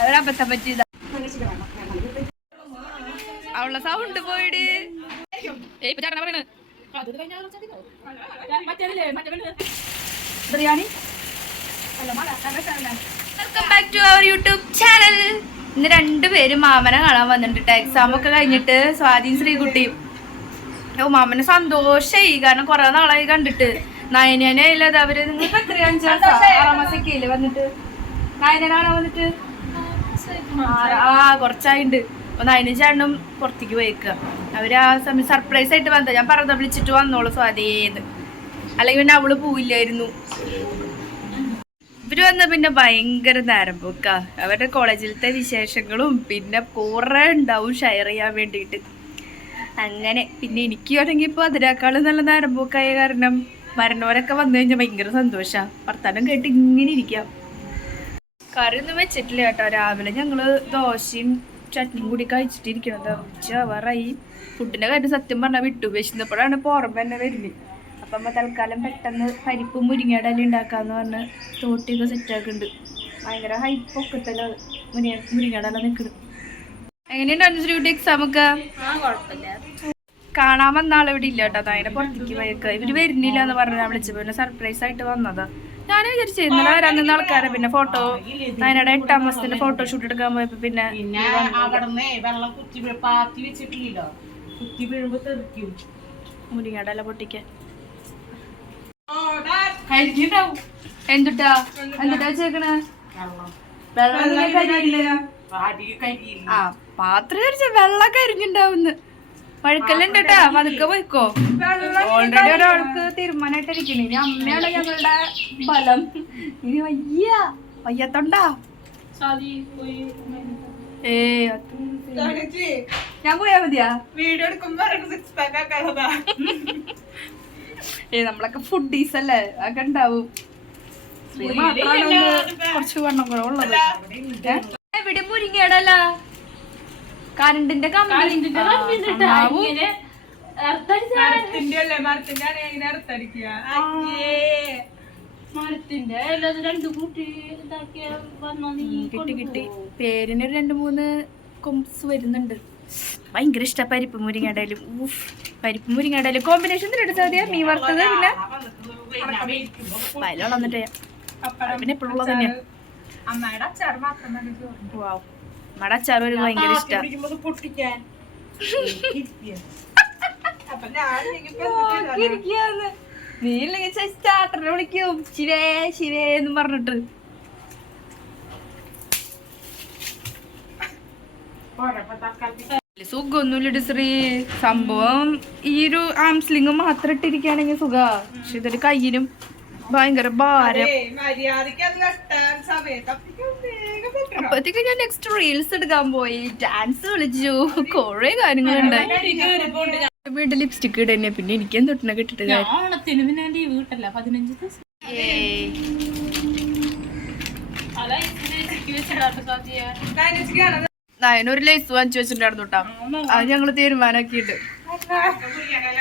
അതൊരബദ്ധം പറ്റിയതാ. അവളുടെ സൗണ്ട് പോയിട്. Biryani. Welcome back to our YouTube channel. ഇന്ന് രണ്ടുപേരും മാമനെ കാണാൻ വന്നിട്ടുണ്ട്. എക്സാം ഒക്കെ കഴിഞ്ഞിട്ട് സ്വാധീൻ ശ്രീകുട്ടിയും. മാമന് സന്തോഷായി, കാരണം കൊറേ നാളായി കണ്ടിട്ട്. നയനായില്ലത് അവര്. നിങ്ങളിപ്പോ എത്രയാ? 6 മാസൊക്കെയില്ലേ വന്നിട്ട്? നയനാണോ വന്നിട്ട്? കുറച്ചായിണ്ട്. അപ്പൊ നയനും ചേട്ടനും പുറത്തേക്ക് പോയിക്കുക. അവര് ആ സമയം സർപ്രൈസ് ആയിട്ട് വന്നത്. ഞാൻ പറഞ്ഞ വിളിച്ചിട്ട് വന്നോളൂ സ്വാധീന്ന്, അല്ലെങ്കിൽ പിന്നെ അവള് പോയില്ലായിരുന്നു. ഇവര് വന്ന പിന്നെ ഭയങ്കര നേരം പോക്കാ. അവരുടെ കോളേജിലത്തെ വിശേഷങ്ങളും പിന്നെ കുറെ ഉണ്ടാവും ഷെയർ ചെയ്യാൻ വേണ്ടിയിട്ട്. അങ്ങനെ പിന്നെ എനിക്ക് ആണെങ്കിൽ ഇപ്പോൾ അതിനേക്കാളും നല്ല നേരം പോക്കായ കാരണം മരണവരൊക്കെ വന്നു കഴിഞ്ഞാൽ ഭയങ്കര സന്തോഷമാണ്. വർത്താനം കേട്ട് ഇങ്ങനെ ഇരിക്കാം. കറിയൊന്നും വെച്ചിട്ടില്ല കേട്ടോ. രാവിലെ ഞങ്ങള് ദോശയും ചട്നിയും കൂടി കഴിച്ചിട്ടിരിക്കണത്. ഉച്ചയാവാറായി. ഫുഡിന്റെ കാര്യം സത്യം പറഞ്ഞാൽ വിട്ടു. വിശന്നപ്പോഴാണ് പുറമെ തന്നെ വരുന്നത്. അപ്പം നമ്മൾ തൽക്കാലം പെട്ടെന്ന് പരിപ്പും മുരിങ്ങയുടെ ഇല ഉണ്ടാക്കാന്ന് പറഞ്ഞ് തോട്ടിയൊക്കെ സെറ്റാക്കുന്നുണ്ട്. ഭയങ്കര ഹൈപ്പൊക്കെ തന്നെ മുരിങ്ങയുടെ ഇല നിൽക്കുന്നത്. എങ്ങനെയുണ്ടായിരുന്നു ശ്രീകുട്ടി എക്സാം ഒക്കെ? കാണാൻ വന്ന ആളിവിടെ ഇല്ല കേട്ടോ. അതിനെ പുറത്തേക്ക് പോയേക്ക. ഇവര് വരുന്നില്ല എന്ന് പറഞ്ഞാൽ വിളിച്ചപ്പോ പിന്നെ സർപ്രൈസ് ആയിട്ട് വന്നതാ. ഞാൻ വിചാരിച്ചു ഇന്നലെ വരാൻ നിന്ന ആൾക്കാരെ. പിന്നെ ഫോട്ടോ അതിനിടെ 8ാം മാസത്തിന്റെ ഫോട്ടോഷൂട്ട് എടുക്കാൻ പോയപ്പോ പിന്നെ മുരിങ്ങയുടെ ഇല പൊട്ടിക്കാൻ എന്തുട്ടാ വെച്ചേക്കണേ? ആ പാത്രം കരിച്ച വെള്ളം കരിഞ്ഞുണ്ടാവുന്ന്. പഴുക്കലുണ്ട് കേട്ടാ. പതുക്കെ പോയിക്കോ. ഓൾറെഡി ഒരാൾക്ക് തീരുമാനമായിട്ടിരിക്കണേ. ഇനി അമ്മയാണ് ഞങ്ങളുടെ ബലം. ഇനി വയ്യത്തോണ്ടാ. ഞാൻ പോയാ മതിയാ? വീഡിയോ എടുക്കുമ്പോ നമ്മളൊക്കെ ഫുഡീസ് അല്ലേ, അതൊക്കെ ഉണ്ടാവും. കുറച്ച് വണ്ണം കൂടെ ഉള്ളത്. എവിടെ മുരിങ്ങേടല്ല കറണ്ടിന്റെ കിട്ടി. പേരിന് 2-3 കൊംസ് വരുന്നുണ്ട്. ഭയങ്കര ഇഷ്ട പരിപ്പ് മുരിങ്ങടയിലും. പരിപ്പ് മുരിങ്ങടയിലും കോമ്പിനേഷൻ സാധ്യ. മീൻ വറുത്തത് പിന്നെ വയല വന്നിട്ടേ പിന്നെ എപ്പോഴുള്ള തന്നെയാ. അമ്മയുടെ അച്ചാർ ഒരു ഭയങ്കര ഇഷ്ടം. നീ ഇല്ലെങ്കിൽ സ്റ്റാർട്ടറിനെ വിളിക്കും ശിവേ ശിവേ എന്നും പറഞ്ഞിട്ട്. സുഖമൊന്നുമില്ല ശ്രീ. സംഭവം ഈ ഒരു ആംസ്ലിംഗ് മാത്രം ഇട്ടിരിക്കുകയാണെങ്കിൽ സുഖ. പക്ഷെ ഇതൊരു കയ്യിനും ഭയങ്കര ഭാരം. അപ്പത്തേക്ക് ഞാൻ നെക്സ്റ്റ് റീൽസ് എടുക്കാൻ പോയി, ഡാൻസ് കളിച്ചു, കൊറേ കാര്യങ്ങളുണ്ടായി. വീട്ടിൽ ലിപ്സ്റ്റിക് ഇടന്നെ. പിന്നെ എനിക്കും തൊട്ടിനെ കിട്ടിട്ട് അതിനൊരു ലൈസ് വാങ്ങിച്ചു വെച്ചിട്ടുണ്ടായിരുന്നു കേട്ടോ. അത് ഞങ്ങള് തീരുമാനാക്കിയിട്ട്.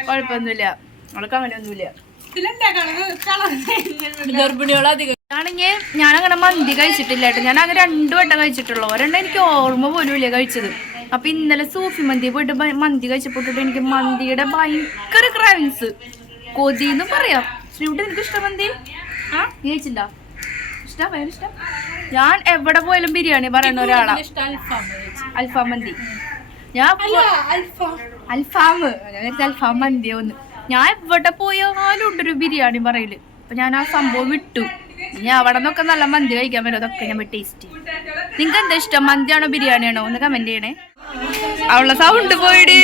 കുഴപ്പമൊന്നുമില്ല, അവൾക്ക് അങ്ങനെയൊന്നുമില്ല. ഗർഭിണികളധികം ആണെങ്കിൽ ഞാനങ്ങനെ മന്തി കഴിച്ചിട്ടില്ല കേട്ടോ. ഞാൻ അങ്ങനെ 2 വട്ടം കഴിച്ചിട്ടുള്ളൂ. ഒരെണ്ണം എനിക്ക് ഓർമ്മ പോലും ഇല്ല കഴിച്ചത്. അപ്പൊ ഇന്നലെ സൂഫി മന്തി പോയിട്ട് മന്തി കഴിച്ചപ്പോട്ടിട്ട് എനിക്ക് മന്തിയുടെ ഭയങ്കര ക്രൈംസ്, കൊതിന്ന് പറയാം. ശ്രീകുട്ടി നിനക്ക് ഇഷ്ടം മന്തി? നീ കഴിച്ചില്ല? ഇഷ്ടം, ഭയങ്കര ഇഷ്ടം. ഞാൻ എവിടെ പോയാലും ബിരിയാണി പറയുന്ന ഒരാളാ. അൽഫാം മന്തി. ഞാൻ അൽഫാം മന്തി ഒന്ന്. ഞാൻ എവിടെ പോയാലും ഉണ്ടൊരു ബിരിയാണി പറയല്. അപ്പൊ ഞാൻ ആ സംഭവം വിട്ടു. ഞാൻ അവിടെ നിന്നൊക്കെ നല്ല മന്തി കഴിക്കാൻ പറ്റും. അതൊക്കെ ഞാൻ ടേസ്റ്റ് ചെയ്യും. നിങ്ങൾക്ക് എന്താ ഇഷ്ടം, മന്തിയാണോ ബിരിയാണിയാണോ? ഒന്ന് കമന്റ് ചെയ്യണേ. അവളുടെ സൗണ്ട് പോയിട്.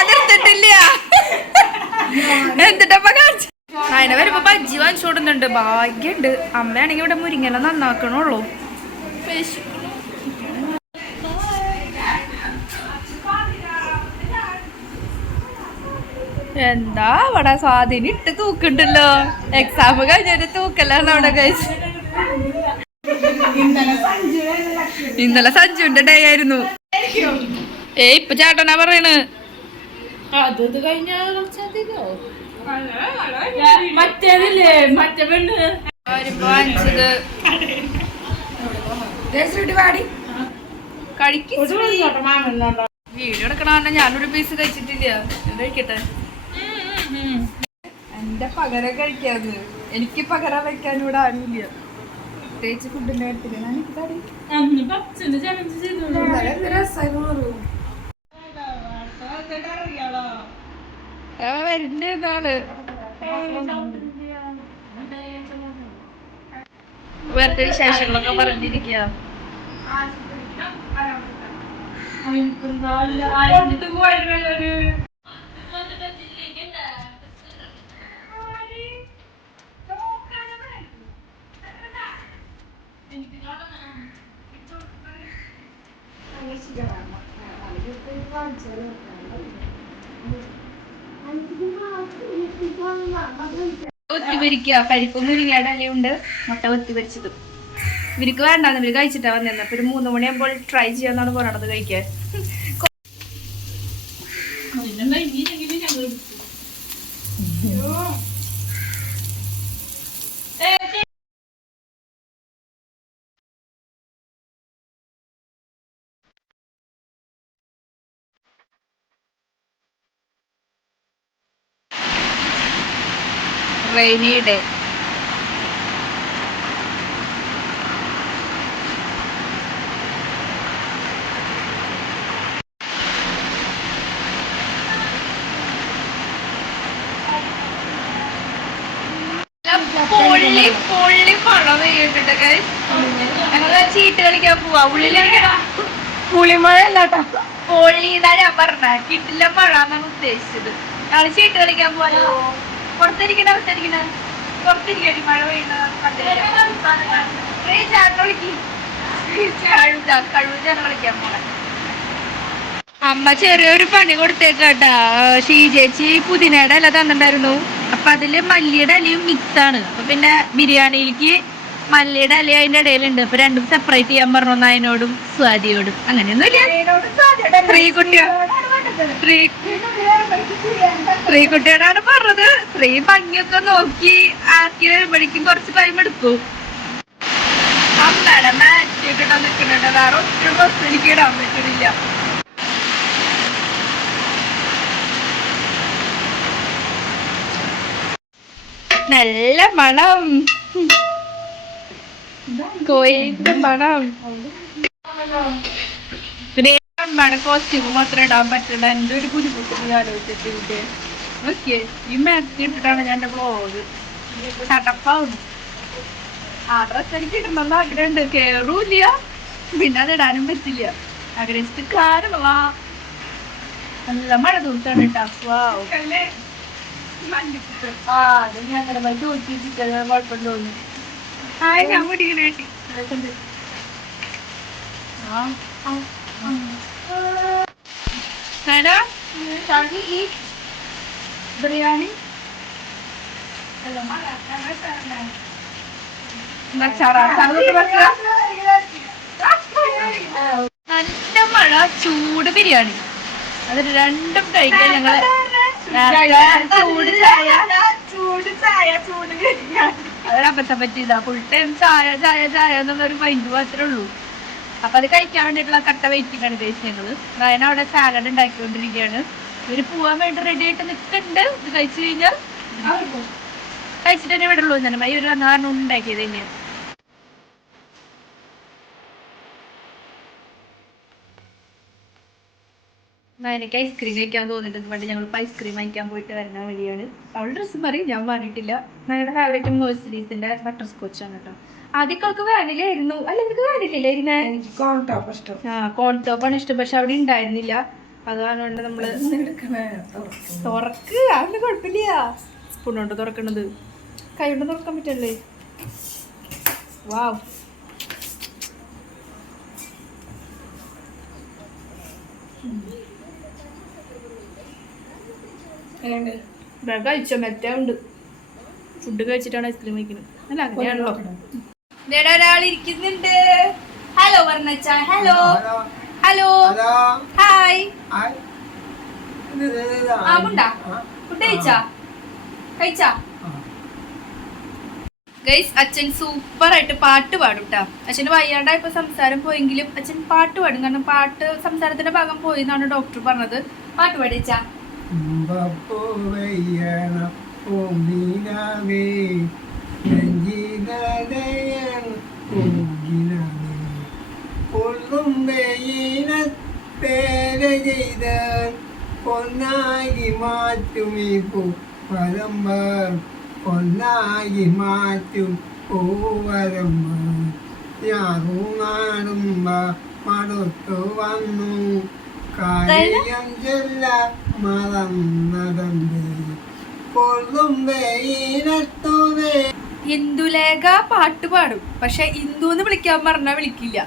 അതിർത്തിട്ടില്ല. എന്തിട്ടപ്പ കാണിച്ചു? അതിനെ വരുമ്പോ ബജ്ജി വാങ്ങിച്ചോടുന്നുണ്ട്. ഭാഗ്യണ്ട്. അമ്മയാണെങ്കിൽ ഇവിടെ മുരിങ്ങല നന്നാക്കണുള്ളൂ. എന്താ അവിടെ സ്വാധീനം ഇട്ട് തൂക്കുണ്ടല്ലോ. എക്സാം കഴിഞ്ഞൊരു തൂക്കലാണ് അവിടെ കഴിച്ചു. ഇന്നലെ സഞ്ജുവിന്റെ ഡേ ആയിരുന്നു. ഇപ്പൊ ചേട്ടനാ പറയണ് മറ്റേതില്ലേ മറ്റേ പെണ്ണ് വരുമ്പോ വാങ്ങിച്ചത് വീഡിയോ എടുക്കണ ഞാനൊരു പീസ് കഴിച്ചിട്ടില്ല. കഴിക്കട്ടെ, എന്റെ പകരം കഴിക്കാന്ന്. എനിക്ക് പകരം വെക്കാൻ ഇവിടെ ആരുമില്ല, പ്രത്യേകിച്ച് ഫുഡിന്റെ കാര്യത്തില്. വരുന്നതാണ് വേറെ വിശേഷങ്ങളൊക്കെ പറഞ്ഞിരിക്കുക. ഒത്തിരിക്ക പരിപ്പും മുരിങ്ങയുടെ ഇലയുണ്ട്, മുട്ട ഒത്തിരിച്ചതും. ഇവർക്ക് വേണ്ടാന്ന് ഇവര് കഴിച്ചിട്ടാ വന്നിരുന്നത്. അപ്പൊ ഒരു 3 മണിയാകുമ്പോൾ ട്രൈ ചെയ്യാന്നാണ് പറയണത് കഴിക്കാൻ. Rainy day. പൊള്ളി മഴ പെയ്യുന്നുണ്ട്. ഞങ്ങള് ചീട്ട് കളിക്കാൻ പോവാ. പുളിമഴ അല്ലാട്ടോ, പൊള്ളിന്നാ ഞാൻ പറഞ്ഞ. കിട്ടില്ല മഴ എന്നാണ് ഉദ്ദേശിച്ചത്. ഞങ്ങള് ചീട്ട് കളിക്കാൻ പോവാലോ. പുറത്തിരിക്കണ പുറത്തിരിക്കടി, മഴ പെയ്യുന്ന കളിക്കാൻ പോണെ. അമ്മ ചെറിയൊരു പണി കൊടുത്തേക്കാട്ടാ. ചേച്ചി പുതിനയുടെ ഇല തന്നിട്ടുണ്ടായിരുന്നു. അപ്പൊ അതില് മല്ലിയുടെ ഇലയും മിക്സ് ആണ്. അപ്പൊ പിന്നെ ബിരിയാണിയിലേക്ക് മല്ലിയുടെ ഇല അതിന്റെ ഇടയിലുണ്ട്. അപ്പൊ രണ്ടും സെപ്പറേറ്റ് ചെയ്യാൻ പറഞ്ഞു അതിനോടും സ്വാതിയോടും. അങ്ങനെയൊന്നുമില്ല, സ്ത്രീകുട്ടിയോടാണ് പറഞ്ഞത്. സ്ത്രീ ഭംഗിയൊക്കെ നോക്കി ആക്കി വരുമ്പോഴേക്കും കുറച്ച് ടൈം എടുക്കും. അമ്മയുടെ മാറ്റിയൊക്കെ ഇട്ടാ നിൽക്കുന്നുണ്ട്. വേറെ ഒറ്റ ബസ് എനിക്ക് ഇടാൻ പറ്റുന്നില്ല. നല്ല മണം, കോഴിന്റെ മണം. പിന്നെ കോസ്റ്റ്യൂം മാത്രം ഇടാൻ പറ്റില്ല. എന്റെ ഒരു ബുദ്ധിമുട്ട് ആലോചിച്ചിട്ട് ഓക്കെ ഈ മാറ്റി ഇട്ടിട്ടാണ് ഞാൻ എന്റെ വ്ളോഗ് ചടപ്പാവുന്നു. ആ ഡ്രസ് എനിക്ക് ഇടണമെന്ന് ആഗ്രഹമുണ്ട്, കേറൂല്ല, പിന്നെ അത് ഇടാനും പറ്റില്ല. ആഗ്രഹിച്ചിട്ട് കാരണമാ. നല്ല മഴ ദിവസമാണ് കേട്ടോ. ആ അത് ഞങ്ങളുടെ ചോദിച്ചിട്ട് കുഴപ്പമുണ്ടോ ഞാൻ മുടിക്കണേ. ബിരിയാണി നല്ല മഴ, ചൂട് ബിരിയാണി, അത് രണ്ടും കഴിക്കാൻ ഞങ്ങള് അതൊരബദ്ധം പറ്റിയതാ. ഫുൾ ടൈം ചായ ചായ ചായ എന്നുള്ളൊരു മൈൻഡ് മാത്രമേ ഉള്ളൂ. അപ്പൊ അത് കഴിക്കാൻ വേണ്ടിയിട്ടുള്ള കട്ട വെയിറ്റിംഗാണ് ഞങ്ങള്. നയന അവിടെ സാലഡ് ഉണ്ടാക്കിക്കൊണ്ടിരിക്കുകയാണ്. ഇവര് പോവാൻ വേണ്ടി റെഡി ആയിട്ട് നിൽക്കുന്നുണ്ട്. ഇത് കഴിച്ചു കഴിഞ്ഞാൽ കഴിച്ചിട്ട് തന്നെ വിടുള്ളൂ. തന്നെ മൈ ഒരു കാരണം ഉണ്ടാക്കിയത് തന്നെയാണ്. എനിക്ക് ഐസ്ക്രീം കഴിക്കാൻ തോന്നിയിട്ടുണ്ട്. പണ്ട് ഞങ്ങൾ ഐസ്ക്രീം വാങ്ങിക്കാൻ പോയിട്ട് വരുന്ന വഴിയാണ്. അവളുടെ ഡ്രസ്സ് പറയും, ഞാൻ മാറിയിട്ടില്ല. ഞങ്ങളുടെ ഫേവറേറ്റ് മേഴ്സിഡീസിന്റെ ബട്ടർ സ്കോച്ച് ആണ് കേട്ടോ. ആദ്യമൊക്കെ വാനില ആയിരുന്നു. അല്ല നിനക്ക് വാനിലയിലായിരുന്നേ? കോൺ ടോപ്പാണ് ഇഷ്ടം, പക്ഷെ അവിടെ ഉണ്ടായിരുന്നില്ല. അതുകൊണ്ട് നമ്മള് തുറക്ക്, അതിന് കുഴപ്പമില്ല. സ്പൂൺ കൊണ്ട് തുറക്കണത്, കൈ കൊണ്ട് തുറക്കാൻ പറ്റല്ലേ. വാവ്, കഴിച്ചോ മെറ്റ ഉണ്ട്. ഫുഡ് കഴിച്ചിട്ടാണ് ഐസ്ക്രീം കഴിക്കുന്നത്. അല്ല അങ്ങനെയാണല്ലോ. ഒരാൾ ഇരിക്കുന്നുണ്ട്. ഹലോ പറഞ്ഞ. Hello hello hi. ആ മുണ്ടാ ഫുഡ് കഴിച്ചാ? കഴിച്ചാ ഗൈസ്? അച്ഛൻ സൂപ്പർ ആയിട്ട് പാട്ട് പാടും കേട്ടോ. അച്ഛന് വയ്യാണ്ടായപ്പോ സംസാരം പോയെങ്കിലും അച്ഛൻ പാട്ട് പാടും. കാരണം പാട്ട് സംസാരത്തിന്റെ ഭാഗം പോയി എന്നാണ് ഡോക്ടർ പറഞ്ഞത്. പാട്ട് പാടിച്ചാ? പൊന്നായി മാറ്റുമീ പരമ്പർ പൊന്നായി മാറ്റും പൂവരമ്പ ഞാറുമാടുമ്പ മടുത്തു വന്നു കാര്യം ചെല്ല മറന്നതണ്ട് കൊള്ളും വെയിലത്തുവേ. ഇന്ദുലേഖ പാട്ട് പാടും, പക്ഷെ ഇന്ദു എന്ന് വിളിക്കാൻ പറഞ്ഞാ വിളിക്കില്ല.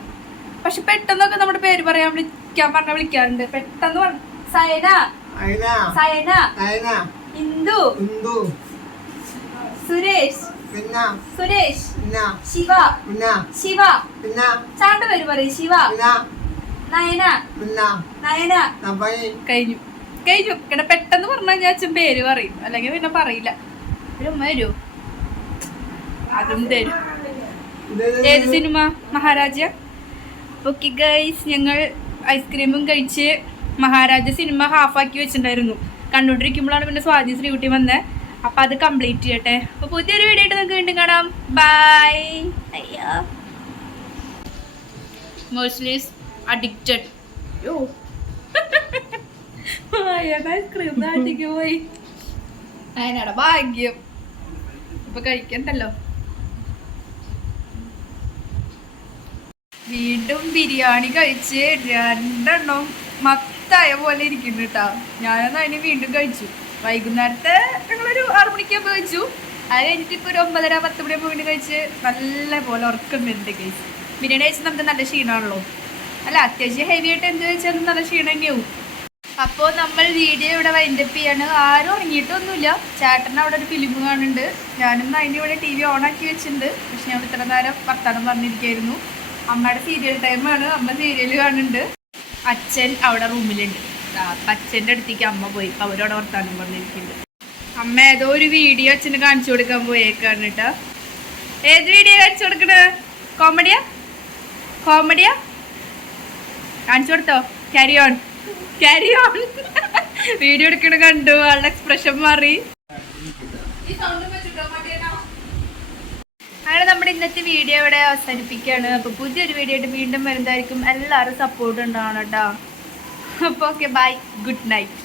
പക്ഷെ പെട്ടെന്നൊക്കെ നമ്മുടെ പേര് പറയാൻ വിളിക്കാൻ പറഞ്ഞാ വിളിക്കാറുണ്ട്. പെട്ടെന്ന് പറഞ്ഞു സയന സയന ഇന്ദു ഇന്ദു സുരേഷ് പിന്നെ സുരേഷ് പിന്നെ ശിവ പിന്നെ ശിവ പിന്നെ ചാണ്ട പേര് പറയും ശിവ പിന്നെ നയന പിന്നെ നയന. കഴിഞ്ഞു കഴിഞ്ഞു. ഇങ്ങനെ പെട്ടെന്ന് പറഞ്ഞാൽ ഞാൻ അച്ഛൻ പേര് പറയും, അല്ലെങ്കിൽ പിന്നെ പറയില്ല. ഒരു ഉമ്മ തരൂ, അതും തരും. ഏത് സിനിമ? മഹാരാജ. ഓക്കെ ഗൈസ്, ഞങ്ങൾ ഐസ്ക്രീമും കഴിച്ച് മഹാരാജ സിനിമ ഹാഫാക്കി വെച്ചിട്ടുണ്ടായിരുന്നു. കണ്ടുകൊണ്ടിരിക്കുമ്പോഴാണ് പിന്നെ സ്വാതി ശ്രീകുട്ടി വന്നത്. അപ്പം അത് കംപ്ലീറ്റ് ചെയ്യട്ടെ. അപ്പോൾ പുതിയൊരു വീഡിയോ ആയിട്ട് നമുക്ക് വീണ്ടും കാണാം. ബൈ. അയ്യോ, മോസ്റ്റ്ലീസ് അഡിക്റ്റഡ്. യോ ഐസ്ക്രീം നാട്ടിക്ക് പോയി. അതിനാടെ ഭാഗ്യം. ഇപ്പൊ കഴിക്കണ്ടല്ലോ. വീണ്ടും ബിരിയാണി കഴിച്ച് 2 എണ്ണം മത്തായ പോലെ ഇരിക്കുന്നു കേട്ടോ. ഞാനൊന്ന് അതിന് വീണ്ടും കഴിച്ചു. വൈകുന്നേരത്തെ ഞങ്ങളൊരു 6 മണിക്കാകുമ്പോൾ കഴിച്ചു. അത് കഴിഞ്ഞിട്ട് ഇപ്പോൾ ഒരു 9:30-10 മണിയാകുമ്പോൾ വീണ്ടും കഴിച്ച് നല്ല പോലെ ഉറക്കം വരുന്നുണ്ട് കഴിച്ച്. ബിരിയാണി കഴിച്ചാൽ നമുക്ക് നല്ല ക്ഷീണമാണല്ലോ. അല്ല, അത്യാവശ്യം ഹെവി ആയിട്ട് എന്ത് കഴിച്ചാലും നല്ല ക്ഷീണം തന്നെയാവും. അപ്പോൾ നമ്മൾ വീഡിയോ ഇവിടെ വൈൻഡപ്പ് ചെയ്യാണ്. ആരും ഉറങ്ങിയിട്ടൊന്നുമില്ല. ചേട്ടൻ അവിടെ ഒരു ഫിലിം കാണുന്നുണ്ട്. ഞാനും അതിൻ്റെ ഇവിടെ TV ഓണാക്കി വെച്ചിട്ടുണ്ട്. പക്ഷെ ഞാൻ ഇത്ര നേരം വർത്താനം പറഞ്ഞിരിക്കുകയായിരുന്നു. അമ്മയുടെ സീരിയൽ ടൈമാണ്. അമ്മ സീരിയൽ കാണുന്നുണ്ട്. അച്ഛൻ അവിടെ റൂമിലുണ്ട്. അപ്പം അച്ഛൻ്റെ അടുത്തേക്ക് അമ്മ പോയി. അവരോട് വർത്താനം പറഞ്ഞിരിക്കുന്നുണ്ട്. അമ്മ ഏതോ ഒരു വീഡിയോ അച്ഛന് കാണിച്ചു കൊടുക്കാൻ പോയേക്കാണ് കേട്ടോ. ഏത് വീഡിയോ കാണിച്ചു കൊടുക്കണേ? കോമഡിയാ? കോമഡിയാ? കാണിച്ചു കൊടുത്തോ? Carry on carry on. Video എടുക്കണ കണ്ടു, ആളുടെ എക്സ്പ്രഷൻ മാറി. അങ്ങനെ നമ്മുടെ ഇന്നത്തെ വീഡിയോ ഇവിടെ അവസാനിപ്പിക്കുകയാണ്. അപ്പോൾ പുതിയൊരു വീഡിയോ ആയിട്ട് വീണ്ടും വരുന്നതായിരിക്കും. എല്ലാവരും സപ്പോർട്ട് ഉണ്ടാവണം കേട്ടോ. അപ്പോൾ ഓക്കെ, ബൈ, ഗുഡ് നൈറ്റ്.